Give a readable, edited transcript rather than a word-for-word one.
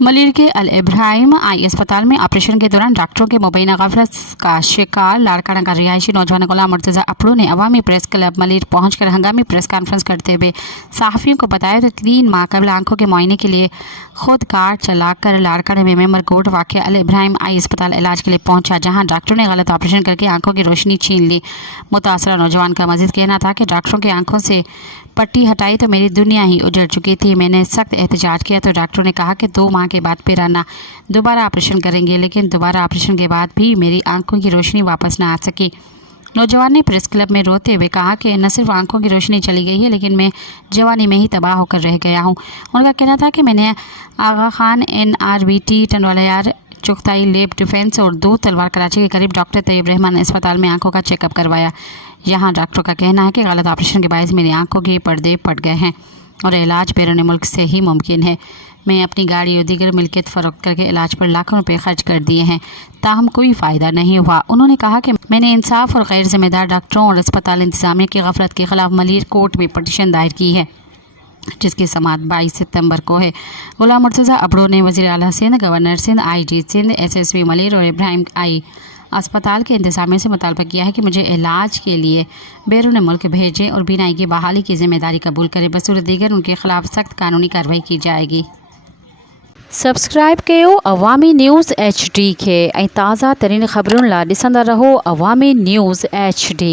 मलिर के अल इब्राहिम आई अस्पताल में ऑपरेशन के दौरान डॉक्टरों के मुबैना गफलत का शिकार लाड़काना का रिहायशी नौजवान गुलाम मुर्तज़ा अपड़ू ने अवामी प्रेस क्लब मलिर पहुंचकर हंगामी प्रेस कॉन्फ्रेंस करते हुए सहाफ़ियों को बताया तो 3 माह कबल आंखों के मुआयने के लिए खुद कार चलाकर लाड़काना में मेंबर कोट वाक़ अल इब्राहिम आई अस्पताल इलाज के लिए पहुंचा, जहां डॉक्टरों ने गलत ऑपरेशन करके आंखों की रोशनी छीन ली। मुतासरा नौजवान का मज़ीद कहना था कि डॉक्टरों की आंखों से पट्टी हटाई तो मेरी दुनिया ही उजड़ चुकी थी। मैंने सख्त एहतजाज किया तो डॉक्टरों ने कहा कि 2 माह के बाद फिर आना, दोबारा ऑपरेशन करेंगे, लेकिन दोबारा ऑपरेशन के बाद भी मेरी आंखों की रोशनी वापस ना आ सकी। नौजवान ने प्रेस क्लब में रोते हुए कहा कि न सिर्फ आंखों की रोशनी चली गई है, लेकिन मैं जवानी में ही तबाह होकर रह गया हूँ। उनका कहना था कि मैंने आगा खान NRBT टंडवालायार चुगताई लेब डिफेंस और 2 तलवार कराची के करीब डॉक्टर तैयब रहमान अस्पताल में आंखों का चेकअप करवाया। यहाँ डॉक्टरों का कहना है कि गलत ऑपरेशन के बायस मेरी आंखों के पर्दे फट गए हैं और इलाज बैरून मुल्क से ही मुमकिन है। मैं अपनी गाड़ी और दीगर मिल्कियत फ़रोख्त करके इलाज पर लाखों रुपए खर्च कर दिए हैं, ताहम कोई फ़ायदा नहीं हुआ। उन्होंने कहा कि मैंने इंसाफ और गैर जिम्मेदार डॉक्टरों और अस्पताल इंतज़ामिया की गफलत के खिलाफ मलिर कोर्ट में पटिशन दायर की है, जिसकी समाअत 22 सितंबर को है। गुलाम मुर्तज़ा अपड़ू ने वज़ीर आला Sindh, governor Sindh, IG Sindh, SSP Malir और इब्राहिम आई अस्पताल के इंतज़ामिया से मुतालबा किया है कि मुझे इलाज के लिए बैरून मुल्क भेजें और बीनाई की बहाली की जिम्मेदारी कबूल करें। बसूर दीगर उनके खिलाफ सख्त कानूनी कार्रवाई की जाएगी। सब्सक्राइब कयो अवामी न्यूज़ HD के ताज़ा तरीन ख़बरुन ला ॾिसंदा रहो अवामी न्यूज़ HD।